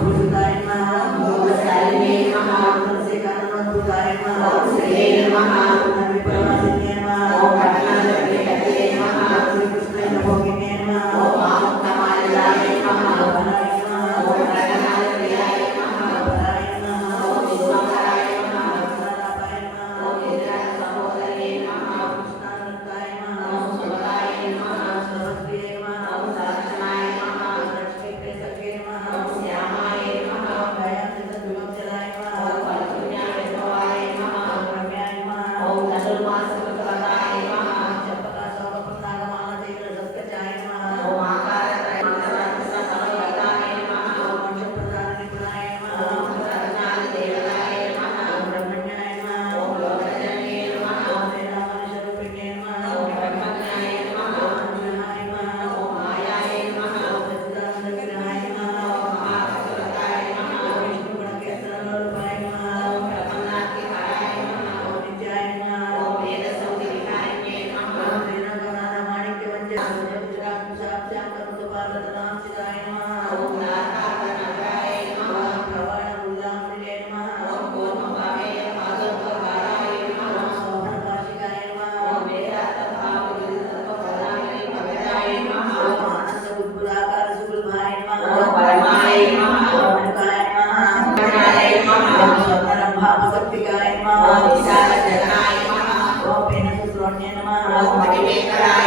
गुरुदेव Amém.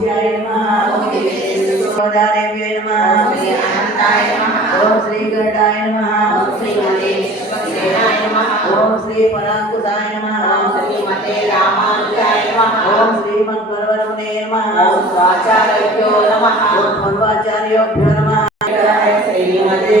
पूज्याय नमः। ओम देवेन्द्राय नमः। ओम श्री अनंताय नमः। ओम श्री गणाय नमः। ओम श्री मतेन्द्राय नमः। ओम श्री परांकुशाय नमः। ओम श्री मते रामानुजाय नमः ओम श्री मनपर्वणे नमः ओम स्वाचार्यो नमः ओम पूर्वाचार्योभ्यो नमः जय श्री मते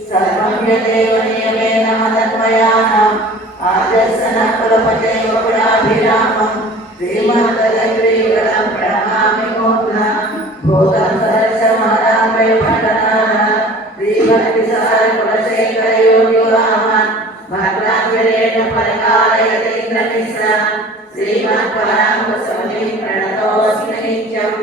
సర్వజ్ఞదేవనియమేనమతన్మయానాం ఆదర్శన కులపతే యువకుడాభిరామం శ్రీమంతగ్రీవరం ప్రణామి మోహన భూతం సరసమారామై భటనాన శ్రీమతి సార కులశేఖర యోగి రామన్ భద్రాంగరేణ పరికారయతీంద్రమిశ్ర శ్రీమత్ పరామ సమీ ప్రణతోస్మి నిత్యం